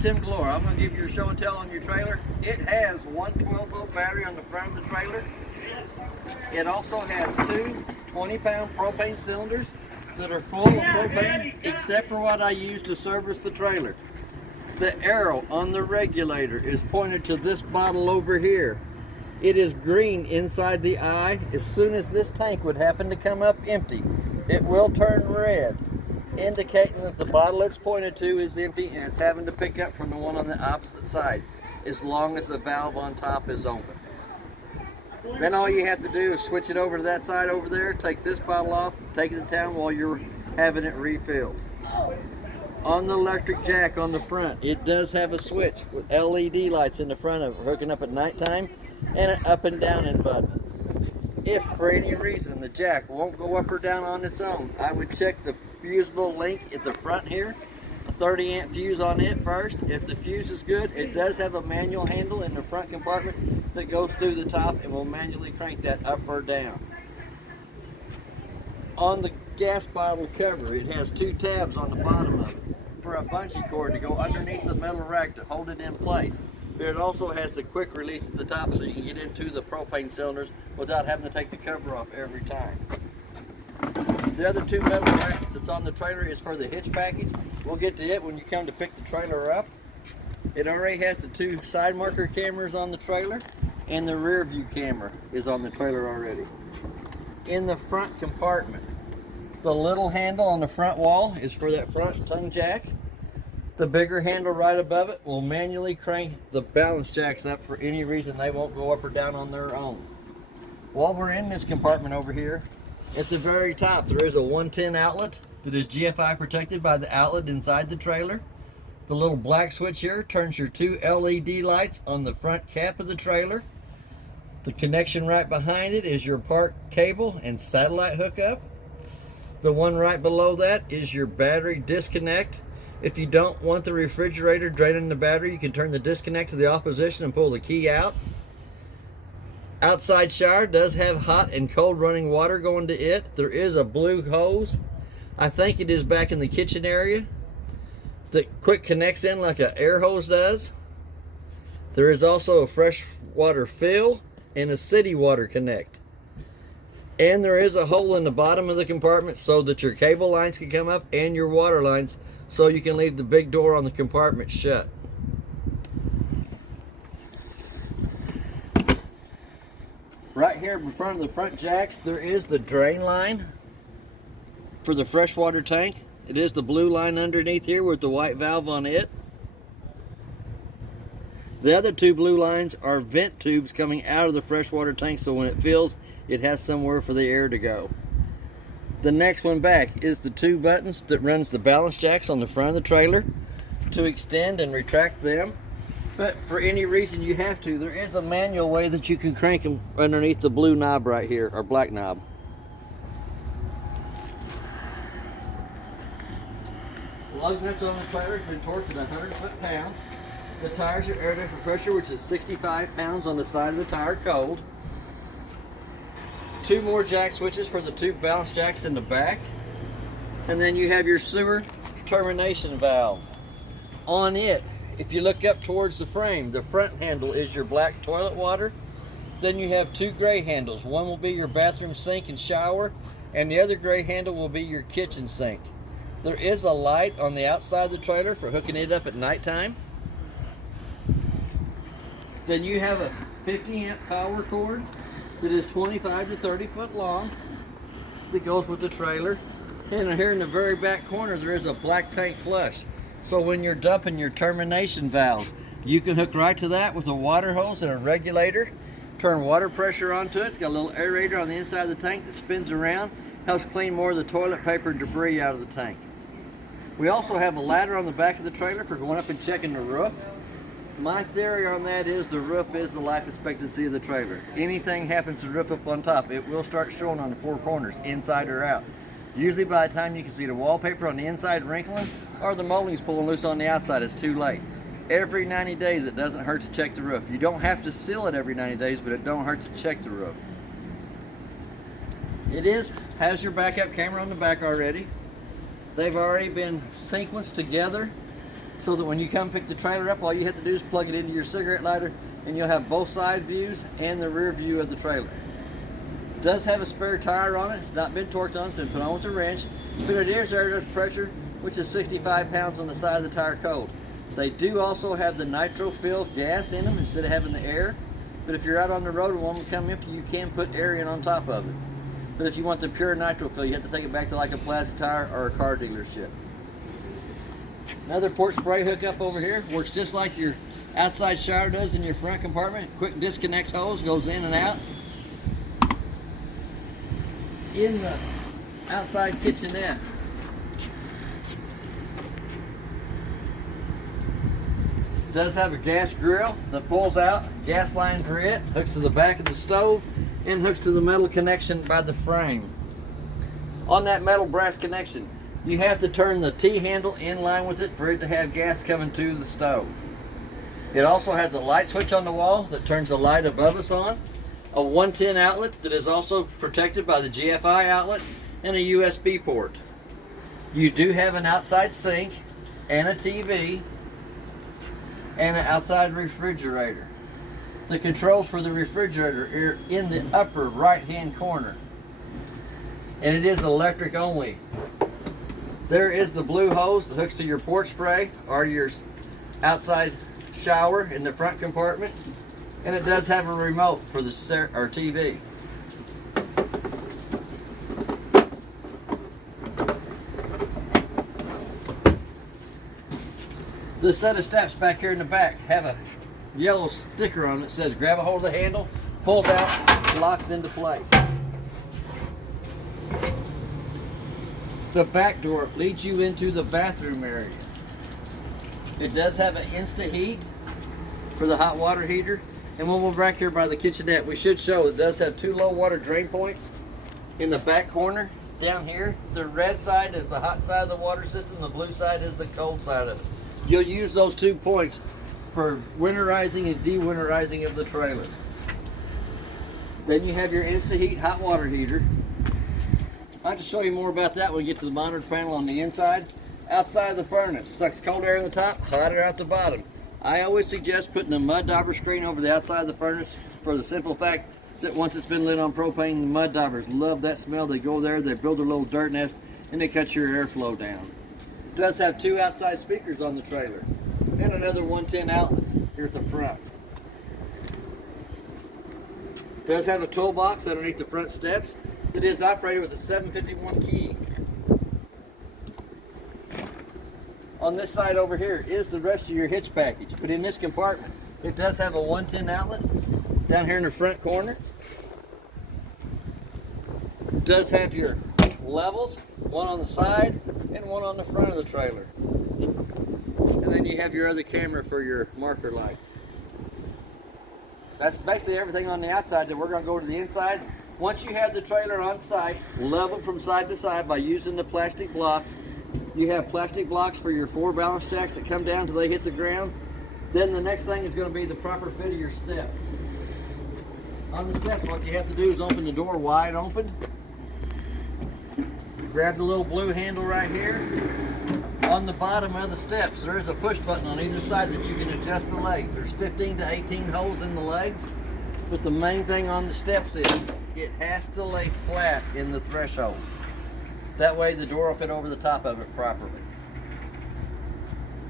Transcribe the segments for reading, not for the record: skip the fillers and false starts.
Tim Galore. I'm going to give you a show and tell on your trailer. It has one 12-volt battery on the front of the trailer. It also has two 20-pound propane cylinders that are full of propane, except for what I use to service the trailer. The arrow on the regulator is pointed to this bottle over here. It is green inside the eye. As soon as this tank would happen to come up empty, it will turn red, indicating that the bottle it's pointed to is empty and it's having to pick up from the one on the opposite side, as long as the valve on top is open. Then all you have to do is switch it over to that side over there, take this bottle off, take it to town while you're having it refilled. On the electric jack on the front, it does have a switch with LED lights in the front of it, hooking up at nighttime, and an up and down in button. If for any reason the jack won't go up or down on its own, I would check the fusible link at the front here, a 30 amp fuse on it first. If the fuse is good, it does have a manual handle in the front compartment that goes through the top and will manually crank that up or down. On the gas bottle cover, it has two tabs on the bottom of it for a bungee cord to go underneath the metal rack to hold it in place. But it also has the quick release at the top so you can get into the propane cylinders without having to take the cover off every time. The other two metal brackets that's on the trailer is for the hitch package. We'll get to it when you come to pick the trailer up. It already has the two side marker cameras on the trailer, and the rear view camera is on the trailer already. In the front compartment, the little handle on the front wall is for that front tongue jack. The bigger handle right above it will manually crank the balance jacks up for any reason they won't go up or down on their own. While we're in this compartment over here, at the very top there is a 110 outlet that is GFI protected by the outlet inside the trailer. The little black switch here turns your two LED lights on the front cap of the trailer. The connection right behind it is your park cable and satellite hookup. The one right below that is your battery disconnect. If you don't want the refrigerator draining the battery, you can turn the disconnect to the off position and pull the key out. Outside shower does have hot and cold running water going to it. There is a blue hose. I think it is back in the kitchen area that quick connects in like an air hose does. There is also a fresh water fill and a city water connect. And there is a hole in the bottom of the compartment so that your cable lines can come up and your water lines, so you can leave the big door on the compartment shut. Right here in front of the front jacks, there is the drain line for the freshwater tank. It is the blue line underneath here with the white valve on it. The other two blue lines are vent tubes coming out of the freshwater tank, so when it fills, it has somewhere for the air to go. The next one back is the two buttons that runs the balance jacks on the front of the trailer to extend and retract them. But for any reason you have to, there is a manual way that you can crank them underneath the blue knob right here, or black knob. The lug nuts on the trailer have been torqued at 100 foot-pounds. The tires are air different pressure, which is 65 pounds on the side of the tire cold. Two more jack switches for the two balance jacks in the back. And then you have your sewer termination valve. On it, if you look up towards the frame, the front handle is your black toilet water. Then you have two gray handles. One will be your bathroom sink and shower, and the other gray handle will be your kitchen sink. There is a light on the outside of the trailer for hooking it up at nighttime. Then you have a 50 amp power cord that is 25 to 30 foot long that goes with the trailer. And here in the very back corner there is a black tank flush. So when you're dumping your termination valves, you can hook right to that with a water hose and a regulator. Turn water pressure onto it. It's got a little aerator on the inside of the tank that spins around. Helps clean more of the toilet paper and debris out of the tank. We also have a ladder on the back of the trailer for going up and checking the roof. My theory on that is the roof is the life expectancy of the trailer. Anything happens to the roof up on top, it will start showing on the four corners, inside or out. Usually by the time you can see the wallpaper on the inside wrinkling or the moldings pulling loose on the outside, it's too late. Every 90 days it doesn't hurt to check the roof. You don't have to seal it every 90 days, but it don't hurt to check the roof. It has your backup camera on the back already. They've already been sequenced together so that when you come pick the trailer up, all you have to do is plug it into your cigarette lighter and you'll have both side views and the rear view of the trailer. It does have a spare tire on it. It's not been torqued on, it's been put on with a wrench. But it is air pressure, which is 65 pounds on the side of the tire cold. They do also have the nitro fill gas in them instead of having the air. But if you're out on the road and want them to come empty, you can put air in on top of it. But if you want the pure nitro fill, you have to take it back to like a plastic tire or a car dealership. Another port spray hookup over here works just like your outside shower does in your front compartment. Quick disconnect hose goes in and out. In the outside kitchenette, it does have a gas grill that pulls out, gas line for it, hooks to the back of the stove, and hooks to the metal connection by the frame. On that metal brass connection, you have to turn the T-handle in line with it for it to have gas coming to the stove. It also has a light switch on the wall that turns the light above us on, a 110 outlet that is also protected by the GFI outlet, and a USB port. You do have an outside sink and a TV and an outside refrigerator. The controls for the refrigerator are in the upper right hand corner, and it is electric only. There is the blue hose that hooks to your port spray or your outside shower in the front compartment, and it does have a remote for the TV. The set of steps back here in the back have a yellow sticker on it that says grab a hold of the handle, pulls out, locks into place. The back door leads you into the bathroom area. It does have an Insta heat for the hot water heater. And when we're back here by the kitchenette, we should show it does have two low water drain points in the back corner. Down here, the red side is the hot side of the water system, the blue side is the cold side of it. You'll use those 2 points for winterizing and de-winterizing of the trailer. Then you have your InstaHeat hot water heater. I'll have to show you more about that when we get to the monitor panel on the inside. Outside of the furnace, sucks cold air in the top, hot air out the bottom. I always suggest putting a mud dauber screen over the outside of the furnace for the simple fact that once it's been lit on propane, mud daubers love that smell. They go there, they build their little dirt nest, and they cut your airflow down. It does have 2 outside speakers on the trailer and another 110 outlet here at the front. It does have a toolbox underneath the front steps that is operated with a 751 key. On this side over here is the rest of your hitch package, but in this compartment it does have a 110 outlet down here in the front corner. It does have your levels, one on the side and one on the front of the trailer. And then you have your other camera for your marker lights. That's basically everything on the outside. That we're going to go to the inside. Once you have the trailer on site, level from side to side by using the plastic blocks. You have plastic blocks for your 4 balance jacks that come down until they hit the ground. Then the next thing is going to be the proper fit of your steps. On the steps, what you have to do is open the door wide open. Grab the little blue handle right here. On the bottom of the steps, there is a push button on either side that you can adjust the legs. There's 15 to 18 holes in the legs, but the main thing on the steps is it has to lay flat in the threshold. That way the door will fit over the top of it properly.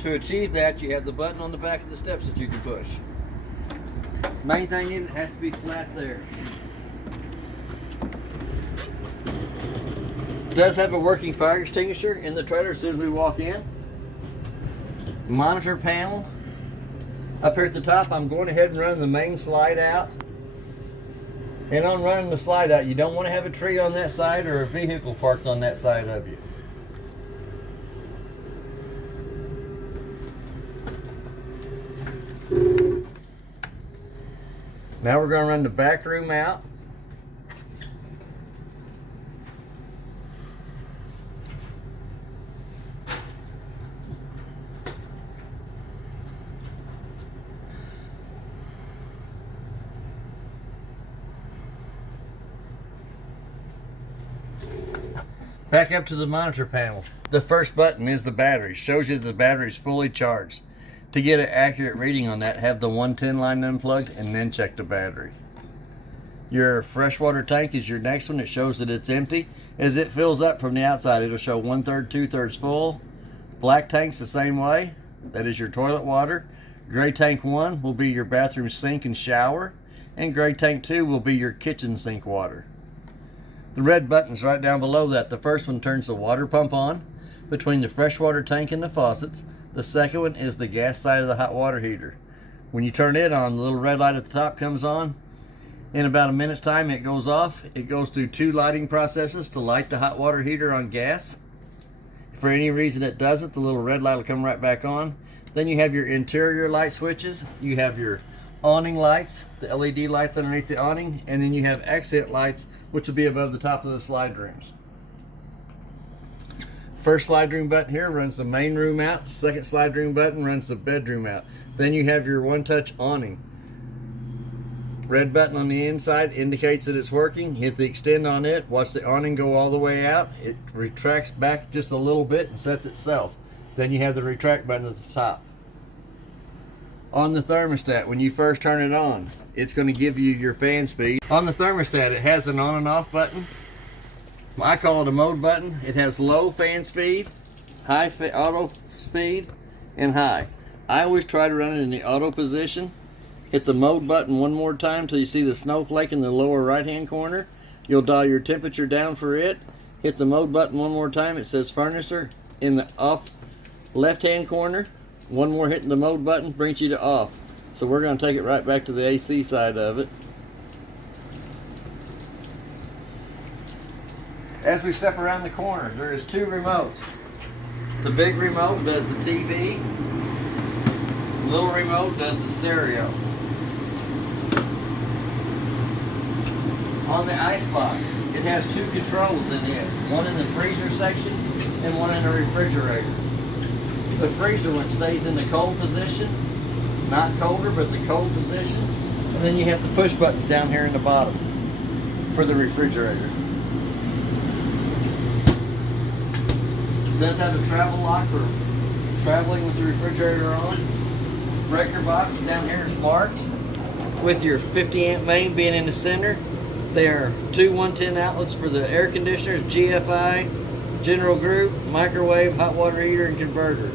To achieve that, you have the button on the back of the steps that you can push. Main thing is it has to be flat there. It does have a working fire extinguisher in the trailer as soon as we walk in. Monitor panel. Up here at the top, I'm going ahead and running the main slide out. And on running the slide out, you don't want to have a tree on that side or a vehicle parked on that side of you. Now we're going to run the back room out. Back up to the monitor panel. The first button is the battery. Shows you that the battery is fully charged. To get an accurate reading on that, have the 110 line unplugged and then check the battery. Your freshwater tank is your next one. It shows that it's empty. As it fills up from the outside, it'll show 1/3, 2/3 full. Black tank's the same way. That is your toilet water. Gray tank 1 will be your bathroom sink and shower. And gray tank 2 will be your kitchen sink water. The red button's right down below that. The first one turns the water pump on between the freshwater tank and the faucets. The second one is the gas side of the hot water heater. When you turn it on, the little red light at the top comes on. In about a minute's time, it goes off. It goes through 2 lighting processes to light the hot water heater on gas. If for any reason it doesn't, the little red light will come right back on. Then you have your interior light switches. You have your awning lights, the LED lights underneath the awning, and then you have accent lights, which will be above the top of the slide rooms. First slide room button here runs the main room out. Second slide room button runs the bedroom out. Then you have your one-touch awning. Red button on the inside indicates that it's working. Hit the extend on it. Watch the awning go all the way out. It retracts back just a little bit and sets itself. Then you have the retract button at the top. On the thermostat, when you first turn it on, it's going to give you your fan speed. On the thermostat, it has an on and off button. I call it a mode button. It has low fan speed, high auto speed, and high. I always try to run it in the auto position. Hit the mode button one more time till you see the snowflake in the lower right hand corner. You'll dial your temperature down for it. Hit the mode button one more time. It says furnacer in the off left hand corner. One more hitting the mode button brings you to off. So we're going to take it right back to the AC side of it. As we step around the corner, there is 2 remotes. The big remote does the TV. The little remote does the stereo. On the ice box, it has 2 controls in it. One in the freezer section and one in the refrigerator. The freezer one stays in the cold position, not colder, but the cold position. And then you have the push buttons down here in the bottom for the refrigerator. It does have a travel lock for traveling with the refrigerator on. Breaker box down here is marked with your 50 amp main being in the center. There are 2 110 outlets for the air conditioners, GFI, general group, microwave, hot water heater, and converter.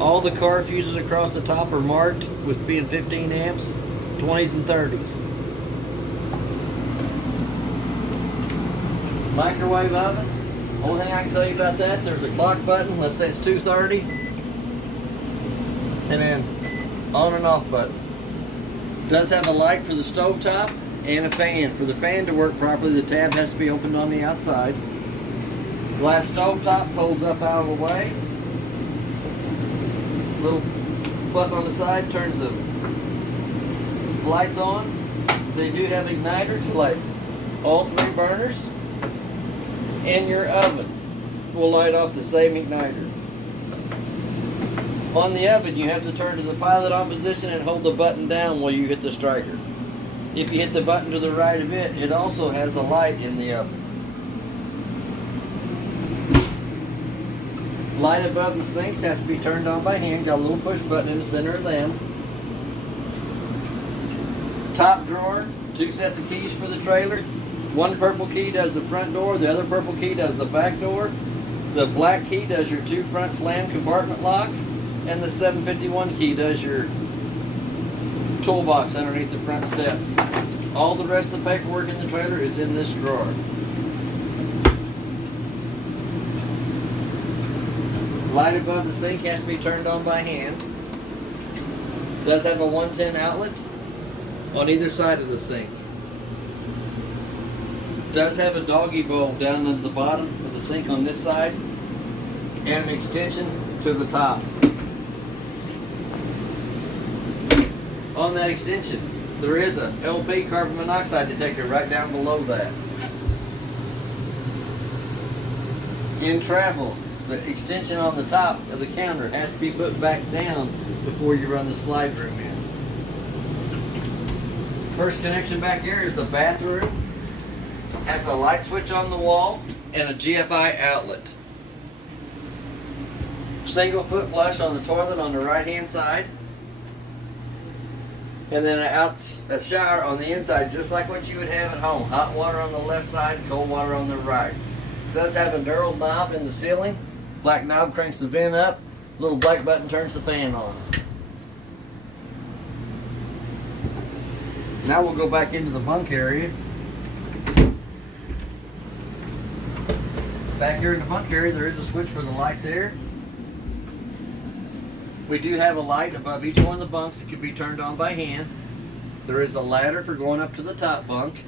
All the car fuses across the top are marked with being 15 amps, 20s and 30s. Microwave oven. Only thing I can tell you about that, there's a clock button. Let's say it's 2:30. And then on and off button. Does have a light for the stovetop and a fan. For the fan to work properly, the tab has to be opened on the outside. Glass stovetop folds up out of the way. Little button on the side turns the lights on. They do have igniters to light all 3 burners. And your oven will light off the same igniter. On the oven, you have to turn to the pilot on position and hold the button down while you hit the striker. If you hit the button to the right of it, it also has a light in the oven. Light above the sinks have to be turned on by hand. Got a little push button in the center of them. Top drawer, 2 sets of keys for the trailer. One purple key does the front door, the other purple key does the back door. The black key does your 2 front slam compartment locks, and the 751 key does your toolbox underneath the front steps. All the rest of the paperwork in the trailer is in this drawer. Light above the sink has to be turned on by hand. Does have a 110 outlet on either side of the sink. Does have a doggy bowl down at the bottom of the sink on this side and an extension to the top. On that extension, there is a LP carbon monoxide detector right down below that. In travel, the extension on the top of the counter has to be put back down before you run the slide room in. First connection back here is the bathroom. Has a light switch on the wall and a GFI outlet. Single foot flush on the toilet on the right hand side. And then a shower on the inside, just like what you would have at home. Hot water on the left side, cold water on the right. It does have a knurled knob in the ceiling. Black knob cranks the vent up. Little black button turns the fan on. Now we'll go back into the bunk area. Back here in the bunk area, there is a switch for the light there. We do have a light above each one of the bunks that can be turned on by hand. There is a ladder for going up to the top bunk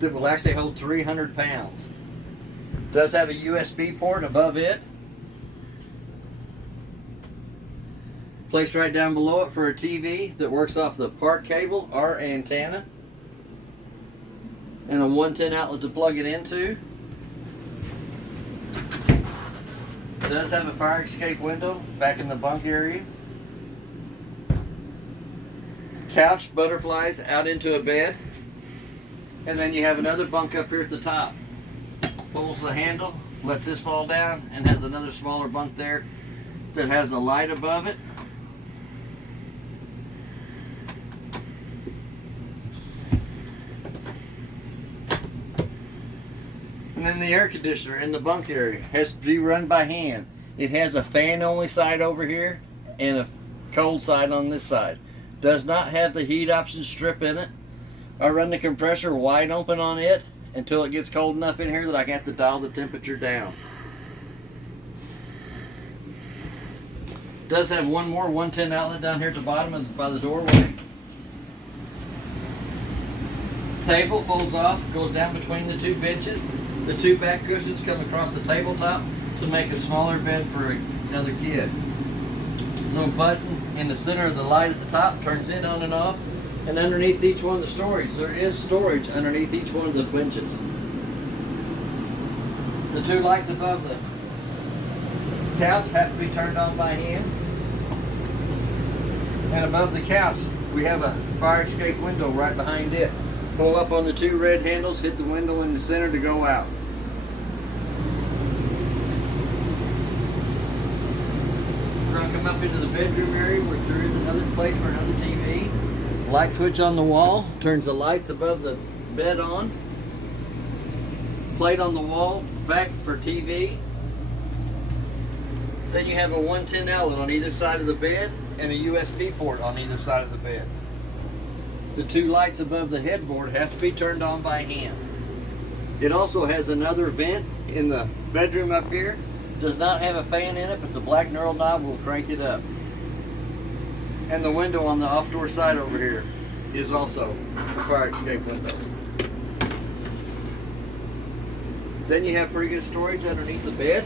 that will actually hold 300 pounds. It does have a USB port above it. Placed right down below it for a TV that works off the park cable or antenna. And a 110 outlet to plug it into. It does have a fire escape window back in the bunk area. Couch butterflies out into a bed. And then you have another bunk up here at the top. Pulls the handle, lets this fall down, and has another smaller bunk there that has a light above it. And then the air conditioner in the bunk area has to be run by hand. It has a fan only side over here and a cold side on this side. Does not have the heat option strip in it. I run the compressor wide open on it until it gets cold enough in here that I have to dial the temperature down. Does have one more 110 outlet down here at the bottom by the doorway. Table folds off, goes down between the two benches. The two back cushions come across the tabletop to make a smaller bed for another kid. Little button in the center of the light at the top turns it on and off. And underneath each one of the storage, there is storage underneath each one of the benches. The two lights above the couch have to be turned on by hand. And above the couch, we have a fire escape window right behind it. Pull up on the two red handles, hit the window in the center to go out. We're going to come up into the bedroom area where there is another place for another TV. Light switch on the wall, turns the lights above the bed on. Plate on the wall, back for TV. Then you have a 110 outlet on either side of the bed and a USB port on either side of the bed. The two lights above the headboard have to be turned on by hand. It also has another vent in the bedroom up here. Does not have a fan in it, but the black knurled knob will crank it up. And the window on the off door side over here is also a fire escape window. Then you have pretty good storage underneath the bed.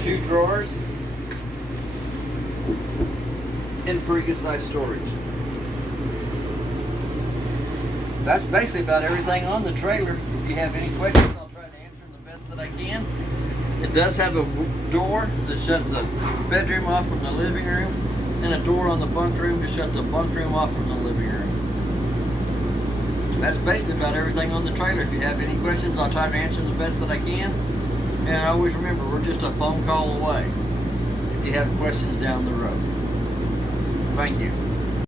Two drawers and pretty good size storage. That's basically about everything on the trailer. If you have any questions, I'll try to answer them the best that I can. It does have a door that shuts the bedroom off from the living room, and a door on the bunk room to shut the bunk room off from the living room. And that's basically about everything on the trailer. If you have any questions, I'll try to answer the best that I can. And always remember, we're just a phone call away if you have questions down the road. Thank you.